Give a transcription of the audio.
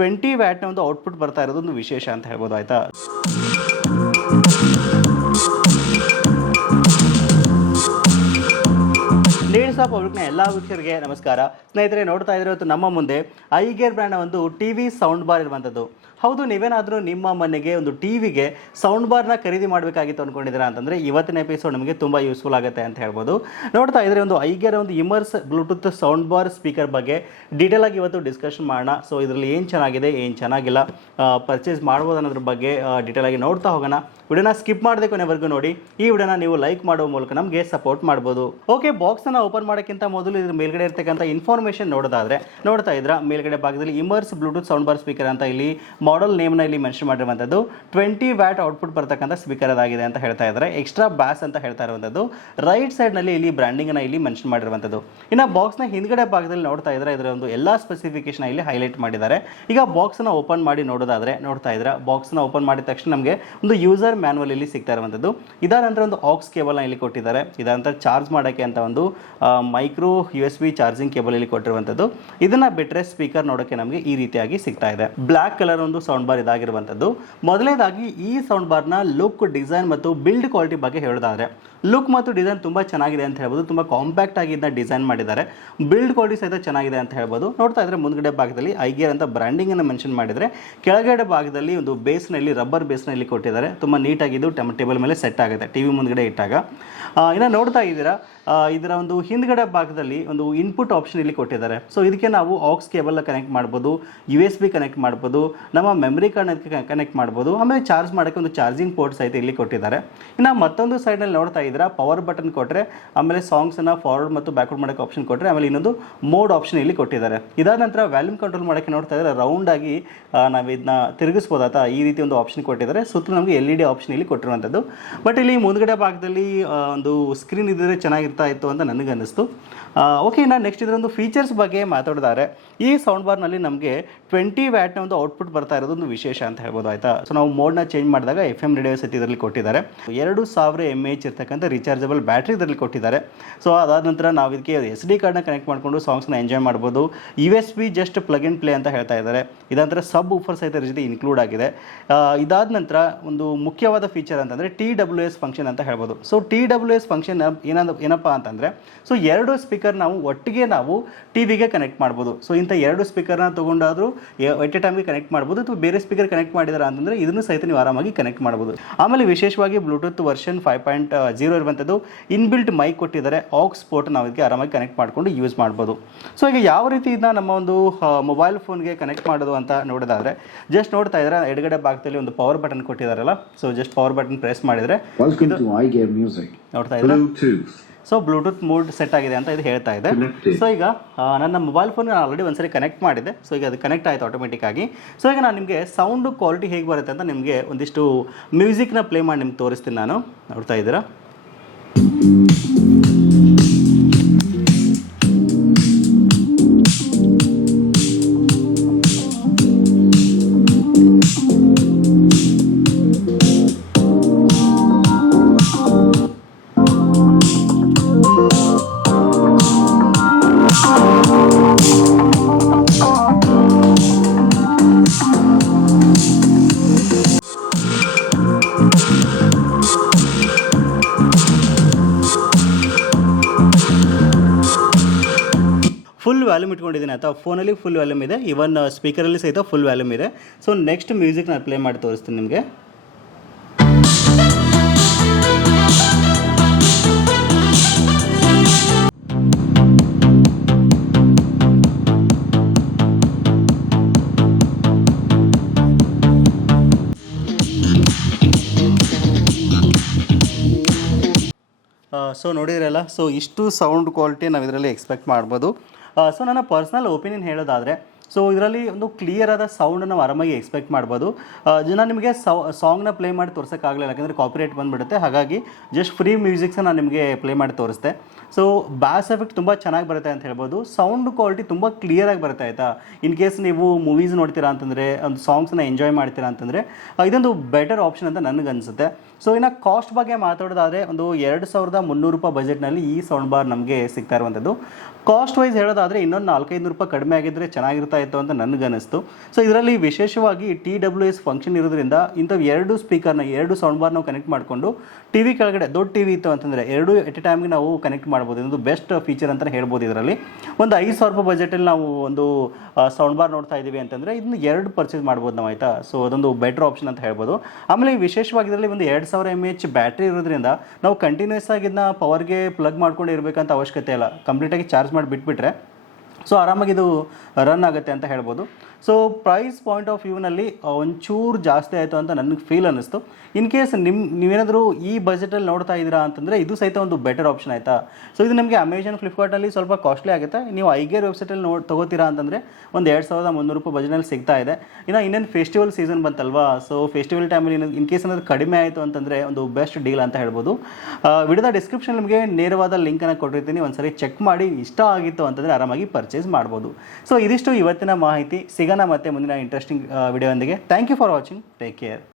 20 ವ್ಯಾಟ್ನ ಒಂದು ಔಟ್ಪುಟ್ ಬರ್ತಾ ಇರೋದು ಒಂದು ವಿಶೇಷ ಅಂತ ಹೇಳ್ಬೋದು ಆಯಿತಾ. ಲೇಡೀಸ್ ಆಫ್ ಪಬ್ಲಿಕ್ನ ಎಲ್ಲ ವೀಕ್ಷಕರಿಗೆ ನಮಸ್ಕಾರ. ಸ್ನೇಹಿತರೆ, ನೋಡ್ತಾ ಇದ್ರೆ ಇವತ್ತು ನಮ್ಮ ಮುಂದೆ ಐಗೇರ್ ಬ್ರ್ಯಾಂಡ್ನ ಒಂದು ಟಿವಿ ಸೌಂಡ್ ಬಾರ್ ಇರುವಂಥದ್ದು. ಹೌದು, ನೀವೇನಾದರೂ ನಿಮ್ಮ ಮನೆಗೆ ಒಂದು ಟಿವಿಗೆ ಸೌಂಡ್ ಬಾರ್ನ ಖರೀದಿ ಮಾಡಬೇಕಾಗಿತ್ತು ಅಂದ್ಕೊಂಡಿದ್ದೀರಾ ಅಂತಂದರೆ ಇವತ್ತಿನ ಎಪಿಸೋಡ್ ನಮಗೆ ತುಂಬ ಯೂಸ್ಫುಲ್ ಆಗುತ್ತೆ ಅಂತ ಹೇಳ್ಬೋದು. ನೋಡ್ತಾ ಇದ್ರೆ ಒಂದು ಐಗೇರ್ ಒಂದು immerse Bluetooth sound bar speaker ಬಗ್ಗೆ ಡೀಟೇಲ್ ಆಗಿ ಇವತ್ತು ಡಿಸ್ಕಷನ್ ಮಾಡೋಣ. ಸೊ ಇದರಲ್ಲಿ ಏನು ಚೆನ್ನಾಗಿದೆ, ಏನು ಚೆನ್ನಾಗಿಲ್ಲ, ಪರ್ಚೇಸ್ ಮಾಡ್ಬೋದು ಅನ್ನೋದ್ರ ಬಗ್ಗೆ ಡೀಟೇಲ್ ಆಗಿ ನೋಡ್ತಾ ಹೋಗೋಣ. ವಿಡಿಯೋನ ಸ್ಕಿಪ್ ಮಾಡದೆ ಕೊನೆವರೆಗೂ ನೋಡಿ. ಈ ವಿಡಿಯೋನ ನೀವು ಲೈಕ್ ಮಾಡುವ ಮೂಲಕ ನಮಗೆ ಸಪೋರ್ಟ್ ಮಾಡ್ಬೋದು. ಓಕೆ, ಬಾಕ್ಸನ್ನು ಓಪನ್ ಮಾಡೋಕ್ಕಿಂತ ಮೊದಲು ಇದ್ರ ಮೇಲ್ಗಡೆ ಇರ್ತಕ್ಕಂಥ ಇನ್ಫಾರ್ಮೇಷನ್ ನೋಡ್ತಾ ಇದ್ರೆ ಮೇಲ್ಗಡೆ ಭಾಗದಲ್ಲಿ immerse Bluetooth sound bar speaker ಅಂತ ಇಲ್ಲಿ ಮಾಡೆಲ್ ನೇಮ್ನ ಇಲ್ಲಿ ಮೆನ್ಷನ್ ಮಾಡಿರುವಂಥದ್ದು 20 ವ್ಯಾಟ್ ಔಟ್ಪುಟ್ ಬರ್ತಕ್ಕಂಥ ಸ್ಪೀಕರ್ ಅದಾಗಿದೆ ಅಂತ ಹೇಳ್ತಾ ಇದ್ದಾರೆ. ಎಕ್ಸ್ಟ್ರಾ ಬ್ಯಾಸ್ ಅಂತ ಹೇಳ್ತಾ ಇರುವಂಥದ್ದು. ರೈಟ್ ಸೈಡ್ನಲ್ಲಿ ಇಲ್ಲಿ ಬ್ರ್ಯಾಂಡಿಂಗನ್ನು ಇಲ್ಲಿ ಮೆನ್ಷನ್ ಮಾಡಿರುವಂಥದ್ದು. ಇನ್ನು ಬಾಕ್ಸ್ನ ಹಿಂದ್ಗಡೆ ಭಾಗದಲ್ಲಿ ನೋಡ್ತಾ ಇದ್ರೆ ಇದರ ಒಂದು ಎಲ್ಲ ಸ್ಪೆಸಿಫಿಕೇಶನ್ ಇಲ್ಲಿ ಹೈಲೈಟ್ ಮಾಡಿದ್ದಾರೆ. ಈಗ ಬಾಕ್ಸ್ನ ಓಪನ್ ಮಾಡಿ ನೋಡ್ತಾ ಇದ್ರೆ ಬಾಕ್ಸ್ನ ಓಪನ್ ಮಾಡಿದ ತಕ್ಷಣ ನಮಗೆ ಒಂದು ಯೂಸರ್ ಮ್ಯಾನ್ಯುವಲ್ ಇಲ್ಲಿ ಸಿಗ್ತಾ ಇರುವಂಥದ್ದು. ಇದಾದ ನಂತರ ಒಂದು ಆಕ್ಸ್ ಕೇಬಲ್ನ ಇಲ್ಲಿ ಕೊಟ್ಟಿದ್ದಾರೆ. ಇದಾದ ನಂತರ ಚಾರ್ಜ್ ಮಾಡೋಕ್ಕೆ ಅಂತ ಒಂದು ಮೈಕ್ರೋ USB ಚಾರ್ಜಿಂಗ್ ಕೇಬಲ್ ಇಲ್ಲಿ ಕೊಟ್ಟಿರುವಂಥದ್ದು. ಇದನ್ನ ಬಿಟ್ಟರೆ ಸ್ಪೀಕರ್ ನೋಡೋಕ್ಕೆ ನಮಗೆ ಈ ರೀತಿಯಾಗಿ ಸಿಗ್ತಾ ಇದೆ. ಬ್ಲ್ಯಾಕ್ ಕಲರ್ ಒಂದು ಸೌಂಡ್ ಬಾರ್ ಇದಾಗಿರುವಂಥದ್ದು. ಮೊದಲನೇದಾಗಿ ಈ ಸೌಂಡ್ ಬಾರ್ನ ಲುಕ್, ಡಿಸೈನ್ ಮತ್ತು ಬಿಲ್ಡ್ ಕ್ವಾಲಿಟಿ ಬಗ್ಗೆ ಹೇಳೋದಾದ್ರೆ ಲುಕ್ ಮತ್ತು ಡಿಸೈನ್ ತುಂಬ ಚೆನ್ನಾಗಿದೆ ಅಂತ ಹೇಳ್ಬೋದು. ತುಂಬ ಕಾಂಪ್ಯಾಕ್ಟ್ ಆಗಿ ಇದನ್ನ ಡಿಸೈನ್ ಮಾಡಿದ್ದಾರೆ. ಬಿಲ್ಡ್ ಕ್ವಾಲಿಟಿ ಸಹಿತ ಚೆನ್ನಾಗಿದೆ ಅಂತ ಹೇಳ್ಬೋದು. ನೋಡ್ತಾ ಇದ್ರೆ ಮುಂದ್ಗಡೆ ಭಾಗದಲ್ಲಿ ಐಗೇರ್ ಅಂತ ಬ್ರ್ಯಾಂಡಿಂಗ್ ಅನ್ನು ಮೆನ್ಷನ್ ಮಾಡಿದರೆ ಕೆಳಗಡೆ ಭಾಗದಲ್ಲಿ ಒಂದು ಬೇಸ್ನಲ್ಲಿ ರಬ್ಬರ್ ಬೇಸ್ನಲ್ಲಿ ಕೊಟ್ಟಿದ್ದಾರೆ. ತುಂಬ ನೀಟಾಗಿದ್ದು ಟೇಬಲ್ ಮೇಲೆ ಸೆಟ್ ಆಗುತ್ತೆ ಟಿವಿ ಮುಂದ್ಗಡೆ ಇಟ್ಟಾಗ. ಇನ್ನು ನೋಡ್ತಾ ಇದ್ದೀರಾ ಇದರ ಒಂದು ಹಿಂದ್ಗಡೆ ಭಾಗದಲ್ಲಿ ಒಂದು ಇನ್ಪುಟ್ ಆಪ್ಷನ್ ಇಲ್ಲಿ ಕೊಟ್ಟಿದ್ದಾರೆ. ಸೊ ಇದಕ್ಕೆ ನಾವು ಆಕ್ಸ್ ಕೇಬಲ್ ಕನೆಕ್ಟ್ ಮಾಡ್ಬೋದು, USB ಕನೆಕ್ಟ್ ಮಾಡ್ಬೋದು, ನಮ್ಮ ಮೆಮರಿ ಕಾರ್ಡ್ ಕನೆಕ್ಟ್ ಮಾಡ್ಬೋದು. ಆಮೇಲೆ ಚಾರ್ಜ್ ಮಾಡೋಕ್ಕೆ ಒಂದು ಚಾರ್ಜಿಂಗ್ ಪೋರ್ಟ್ ಸಹಿತ ಇಲ್ಲಿ ಕೊಟ್ಟಿದ್ದಾರೆ. ಇನ್ನು ಮತ್ತೊಂದು ಸೈಡ್ನಲ್ಲಿ ನೋಡ್ತಾ ಇದ್ದೀರಾ ಪವರ್ ಬಟನ್ ಕೊಟ್ಟರೆ, ಆಮೇಲೆ ಸಾಂಗ್ಸನ್ನು ಫಾರ್ವರ್ಡ್ ಮತ್ತು ಬ್ಯಾಕ್ವರ್ಡ್ ಮಾಡೋಕ್ಕೆ ಆಪ್ಷನ್ ಕೊಟ್ಟರೆ, ಆಮೇಲೆ ಇನ್ನೊಂದು ಮೋಡ್ ಆಪ್ಷನ್ ಇಲ್ಲಿ ಕೊಟ್ಟಿದ್ದಾರೆ. ಇದಾದ ನಂತರ ವ್ಯಾಲ್ಯೂಮ್ ಕಂಟ್ರೋಲ್ ಮಾಡೋಕ್ಕೆ ನೋಡ್ತಾ ಇದ್ದಾರೆ ರೌಂಡ್ ಆಗಿ ನಾವು ಇದನ್ನ ತಿರುಗಿಸ್ಬೋದಾತ ಈ ರೀತಿ ಒಂದು ಆಪ್ಷನ್ ಕೊಟ್ಟಿದ್ದಾರೆ. ಸುತ್ತಲೂ ನಮಗೆ LED ಆಪ್ಷನ್ ಇಲ್ಲಿ ಕೊಟ್ಟಿರುವಂಥದ್ದು. ಬಟ್ ಇಲ್ಲಿ ಮುಂದ್ಗಡೆ ಭಾಗದಲ್ಲಿ ಒಂದು ಸ್ಕ್ರೀನ್ ಇದ್ದರೆ ಚೆನ್ನಾಗಿರ್ತಾ ಇತ್ತು ಅಂತ ನನಗೆ ಅನ್ನಿಸ್ತು. ಓಕೆ, ನಾನು ನೆಕ್ಸ್ಟ್ ಇದರೊಂದು ಫೀಚರ್ಸ್ ಬಗ್ಗೆ ಮಾತಾಡಿದರೆ ಈ ಸೌಂಡ್ ಬಾರ್ನಲ್ಲಿ ನಮಗೆ 20 ವ್ಯಾಟ್ನ ಒಂದು ಔಟ್ಪುಟ್ ಬರ್ತಾ ಇರೋದು ಒಂದು ವಿಶೇಷ ಅಂತ ಹೇಳ್ಬೋದು ಆಯಿತಾ. ಸೊ ನಾವು ಮೋಡ್ನ ಚೇಂಜ್ ಮಾಡಿದಾಗ FM ರೇಡಿಯೋ ಸಹಿತ ಇದರಲ್ಲಿ ಕೊಟ್ಟಿದ್ದಾರೆ. 2000 mAh ಇರ್ತಕ್ಕಂಥ ರಿಚಾರ್ಜಬಲ್ ಬ್ಯಾಟ್ರಿ ಇದರಲ್ಲಿ ಕೊಟ್ಟಿದ್ದಾರೆ. ಸೊ ಅದಾದ ನಂತರ ನಾವು ಇದಕ್ಕೆ SD ಕಾರ್ಡ್ನ ಕನೆಕ್ಟ್ ಮಾಡಿಕೊಂಡು ಸಾಂಗ್ಸ್ನ ಎಂಜಾಯ್ ಮಾಡ್ಬೋದು. USB just plug and play ಅಂತ ಹೇಳ್ತಾ ಇದ್ದಾರೆ. ಇದಂತರ ಸಬ್ ಊಫರ್ ಸಹಿತ ಜೊತೆ ಇನ್ಕ್ಲೂಡ್ ಆಗಿದೆ. ಇದಾದ ನಂತರ ಒಂದು ಮುಖ್ಯವಾದ ಫೀಚರ್ ಅಂತಂದರೆ TWS ಫಂಕ್ಷನ್ ಅಂತ ಹೇಳ್ಬೋದು. ಸೊ TWS ಫಂಕ್ಷನ್ ಏನಪ್ಪ ಅಂತಂದರೆ, ಸೊ 2 ಸ್ಪೀಕರ್ ನಾವು ಒಟ್ಟಿಗೆ ನಾವು ಟಿವಿಗೆ ಕನೆಕ್ಟ್ ಮಾಡ್ಬೋದು. ಸೊ ಇಂಥ 2 ಸ್ಪೀಕರ್ನ ತೊಗೊಂಡಾದರೂ ಎಟ್ ಎ ಟೈಮ್ಗೆ ಕನೆಕ್ಟ್ ಮಾಡ್ಬೋದು. ಅಥವಾ ಬೇರೆ ಸ್ಪೀಕರ್ ಕನೆಕ್ಟ್ ಮಾಡಿದಾರ ಅಂತಂದರೆ ಇದನ್ನು ಸಹಿತ ನೀವು ಆರಾಮಾಗಿ ಕನೆಕ್ಟ್ ಮಾಡ್ಬೋದು. ಆಮೇಲೆ ವಿಶೇಷವಾಗಿ ಬ್ಲೂಟೂತ್ ವರ್ಷನ್ 5.0 ಇರುವಂಥದ್ದು. ಇನ್ಬಿಲ್ಟ್ ಮೈಕ್ ಕೊಟ್ಟಿದ್ದಾರೆ. ಆಕ್ಸ್ ಪೋರ್ಟ್ ನಾವು ಇದಕ್ಕೆ ಆರಾಮಾಗಿ ಕನೆಕ್ಟ್ ಮಾಡಿಕೊಂಡು ಯೂಸ್ ಮಾಡ್ಬೋದು. ಸೊ ಈಗ ಯಾವ ರೀತಿ ಇದನ್ನ ನಮ್ಮ ಒಂದು ಮೊಬೈಲ್ ಫೋನ್ಗೆ ಕನೆಕ್ಟ್ ಮಾಡೋದು ಅಂತ ನೋಡೋದಾದರೆ ಜಸ್ಟ್ ನೋಡ್ತಾ ಇದ್ದಾರೆ ಎಡಗಡೆ ಭಾಗದಲ್ಲಿ ಒಂದು ಪವರ್ ಬಟನ್ ಕೊಟ್ಟಿದ್ದಾರಲ್ಲ. So just power button press ಮಾಡಿದರೆ ನೋಡ್ತಾ ಇದ್ದಾರೆ ಸೊ ಬ್ಲೂಟೂತ್ ಮೋಡ್ ಸೆಟ್ ಆಗಿದೆ ಅಂತ ಇದು ಹೇಳ್ತಾ ಇದೆ. ಸೊ ಈಗ ನನ್ನ ಮೊಬೈಲ್ ಫೋನ್ ನಾನು ಆಲ್ರೆಡಿ ಒಂದ್ಸರಿ ಕನೆಕ್ಟ್ ಮಾಡಿದೆ. ಸೊ ಈಗ ಅದು ಕನೆಕ್ಟ್ ಆಯಿತು ಆಟೋಮೆಟಿಕ್ ಆಗಿ. ಸೊ ಈಗ ನಾನು ನಿಮಗೆ ಸೌಂಡ್ ಕ್ವಾಲಿಟಿ ಹೇಗೆ ಬರುತ್ತೆ ಅಂತ ನಿಮಗೆ ಒಂದಿಷ್ಟು ಮ್ಯೂಸಿಕ್ನ ಪ್ಲೇ ಮಾಡಿ ನಿಮ್ಗೆ ತೋರಿಸ್ತೀನಿ. ನಾನು ನೋಡ್ತಾ ಇದ್ದೀರಾ ಫುಲ್ ವ್ಯಾಲ್ಯೂಮ್ ಇಟ್ಕೊಂಡಿದ್ದೀನಿ ಆಯಿತಾ. ಫೋನಲ್ಲಿ ಫುಲ್ ವ್ಯಾಲ್ಯೂಮ್ ಇದೆ, ಇವನ್ ಸ್ಪೀಕರಲ್ಲಿ ಸಹಿತ ಫುಲ್ ವ್ಯಾಲ್ಯೂಮ್ ಇದೆ. ಸೊ ನೆಕ್ಸ್ಟ್ ಮ್ಯೂಸಿಕ್ ನಾನು ಪ್ಲೇ ಮಾಡಿ ತೋರಿಸ್ತೀನಿ ನಿಮಗೆ. ಸೊ ನೋಡಿದ್ರಲ್ಲ, ಸೊ ಇಷ್ಟು ಸೌಂಡ್ ಕ್ವಾಲಿಟಿ ನಾವು ಇದರಲ್ಲಿ ಎಕ್ಸ್ಪೆಕ್ಟ್ ಮಾಡ್ಬೋದು. ಸೊ ನನ್ನ ಪರ್ಸ್ನಲ್ ಒಪಿನಿಯನ್ ಹೇಳೋದಾದರೆ ಸೊ ಇದರಲ್ಲಿ ಒಂದು ಕ್ಲಿಯರ್ ಆದ ಸೌಂಡ್ ನಾವು ಆರಾಮಾಗಿ ಎಕ್ಸ್ಪೆಕ್ಟ್ ಮಾಡ್ಬೋದು. ನಾನು ನಿಮಗೆ ಸಾಂಗ್ನ ಪ್ಲೇ ಮಾಡಿ ತೋರಿಸೋಕ್ಕಾಗಲಿಲ್ಲ, ಯಾಕಂದರೆ ಕಾಪಿರೈಟ್ ಬಂದುಬಿಡುತ್ತೆ. ಹಾಗಾಗಿ ಜಸ್ಟ್ ಫ್ರೀ ಮ್ಯೂಸಿಕ್ಸನ್ನ ನಾನು ನಿಮಗೆ ಪ್ಲೇ ಮಾಡಿ ತೋರಿಸ್ದೆ. ಸೊ ಬ್ಯಾಸ್ ಎಫೆಕ್ಟ್ ತುಂಬ ಚೆನ್ನಾಗಿ ಬರುತ್ತೆ ಅಂತ ಹೇಳ್ಬೋದು. ಸೌಂಡ್ ಕ್ವಾಲಿಟಿ ತುಂಬ ಕ್ಲಿಯರಾಗಿ ಬರುತ್ತೆ ಆಯಿತಾ. ಇನ್ ಕೇಸ್ ನೀವು ಮೂವೀಸ್ ನೋಡ್ತೀರಾ ಅಂತಂದರೆ, ಒಂದು ಸಾಂಗ್ಸನ್ನ ಎಂಜಾಯ್ ಮಾಡ್ತೀರಾ ಅಂತಂದರೆ ಇದೊಂದು ಬೆಟರ್ ಆಪ್ಷನ್ ಅಂತ ನನಗನ್ಸುತ್ತೆ. ಸೊ ಇನ್ನು ಕಾಸ್ಟ್ ಬಗ್ಗೆ ಮಾತಾಡೋದಾದರೆ ಒಂದು 2300 ರೂಪಾಯಿ ಬಜೆಟ್ನಲ್ಲಿ ಈ ಸೌಂಡ್ ಬಾರ್ ನಮಗೆ ಸಿಗ್ತಾ ಇರುವಂಥದ್ದು. ಕಾಸ್ಟ್ ವೈಸ್ ಹೇಳೋದಾದರೆ ಇನ್ನೊಂದು 400-500 ರೂಪಾಯಿ ಕಡಿಮೆ ಆಗಿದ್ದರೆ ಚೆನ್ನಾಗಿರ್ತಾ ಇತ್ತು ಅಂತ ನನಗನ್ನಿಸ್ತು. ಸೊ ಇದರಲ್ಲಿ ವಿಶೇಷವಾಗಿ TWS ಫಂಕ್ಷನ್ ಇರೋದ್ರಿಂದ ಇಂಥವು 2 ಸ್ಪೀಕರ್ನ 2 ಸೌಂಡ್ ಬಾರ್ ನಾವು ಕನೆಕ್ಟ್ ಮಾಡಿಕೊಂಡು ಟಿ ವಿ ಕೆಳಗಡೆ ದೊಡ್ಡ ಟಿ ವಿ ಇತ್ತು ಅಂತಂದರೆ 2 ಎಟ್ ಎ ಟೈಮ್ಗೆ ನಾವು ಕನೆಕ್ಟ್ ಮಾಡ್ಬೋದು. ಇದೊಂದು ಬೆಸ್ಟ್ ಫೀಚರ್ ಅಂತಲೇ ಹೇಳ್ಬೋದು. ಇದರಲ್ಲಿ ಒಂದು 5,000 ರೂಪಾಯಿ ಬಜೆಟಲ್ಲಿ ನಾವು ಒಂದು ಸೌಂಡ್ ಬಾರ್ ನೋಡ್ತಾ ಇದ್ದೀವಿ ಅಂತಂದರೆ ಇದನ್ನು 2 ಪರ್ಚೇಸ್ ಮಾಡ್ಬೋದು ನಾವು, ಆಯಿತಾ. ಸೊ ಅದೊಂದು ಬೆಟರ್ ಆಪ್ಷನ್ ಅಂತ ಹೇಳ್ಬೋದು. ಆಮೇಲೆ ವಿಶೇಷವಾಗಿ ಇದರಲ್ಲಿ ಒಂದು 2000 mAh ಬ್ಯಾಟ್ರಿ ಇರೋದ್ರಿಂದ ನಾವು ಕಂಟಿನ್ಯೂಸ್ ಆಗಿ ಇದನ್ನ ಪವರ್ಗೆ ಪ್ಲಗ್ ಮಾಡ್ಕೊಂಡು ಇರಬೇಕಂತ ಅವಶ್ಯಕತೆ ಇಲ್ಲ. ಕಂಪ್ಲೀಟಾಗಿ ಚಾರ್ಜ್ ಮಾಡಿ ಬಿಟ್ಬಿಟ್ರೆ ಸೊ ಆರಾಮಾಗಿ ಇದು ರನ್ ಆಗುತ್ತೆ ಅಂತ ಹೇಳ್ಬೋದು. ಸೊ ಪ್ರೈಸ್ ಪಾಯಿಂಟ್ ಆಫ್ ವ್ಯೂನಲ್ಲಿ ಒಂಚೂರು ಜಾಸ್ತಿ ಆಯಿತು ಅಂತ ನನಗೆ ಫೀಲ್ ಅನ್ನಿಸ್ತು. ಇನ್ ಕೇಸ್ ನೀವೇನಾದರೂ ಈ ಬಜೆಟಲ್ಲಿ ನೋಡ್ತಾ ಇದ್ದೀರಾ ಅಂತಂದರೆ ಇದು ಸಹಿತ ಒಂದು ಬೆಟರ್ ಆಪ್ಷನ್, ಆಯಿತಾ. ಸೊ ಇದು ನಿಮಗೆ ಅಮೆಜಾನ್ ಫ್ಲಿಪ್ಕಾರ್ಟಲ್ಲಿ ಸ್ವಲ್ಪ ಕಾಸ್ಟ್ಲಿ ಆಗುತ್ತೆ. ನೀವು ಐಗೇರ್ ವೆಬ್ಸೈಟಲ್ಲಿ ತೊಗೋತೀರಾ ಅಂತಂದರೆ ಒಂದು 2300 ರೂಪಾಯಿ ಬಜೆಟಲ್ಲಿ ಸಿಗ್ತಾ ಇದೆ. ಇನ್ನೇನು ಫೆಸ್ಟಿವಲ್ ಸೀಸನ್ ಬಂತಲ್ವಾ, ಸೊ ಫೆಸ್ಟಿವಲ್ ಟೈಮಲ್ಲಿ ಇನ್ ಕೇಸ್ ಏನಾದರೂ ಕಡಿಮೆ ಆಯಿತು ಅಂತಂದರೆ ಒಂದು ಬೆಸ್ಟ್ ಡೀಲ್ ಅಂತ ಹೇಳ್ಬೋದು. ವಿಡಿಯೋದ ಡಿಸ್ಕ್ರಿಪ್ಷನ್ ನಿಮಗೆ ನೇರವಾದ ಲಿಂಕನ್ನು ಕೊಟ್ಟಿರ್ತೀನಿ, ಒಂದ್ಸರಿ ಚೆಕ್ ಮಾಡಿ. ಇಷ್ಟ ಆಗಿತ್ತು ಅಂತಂದರೆ ಆರಾಮಾಗಿ ಪರ್ಚೇಸ್ ಮಾಡ್ಬೋದು. ಸೊ ಇದಿಷ್ಟು ಇವತ್ತಿನ ಮಾಹಿತಿ. ಸಿಗೋಣ ಮತ್ತೆ ಮುಂದಿನ ಇಂಟ್ರೆಸ್ಟಿಂಗ್ ವಿಡಿಯೋದೊಂದಿಗೆ. Thank you for watching. Take care.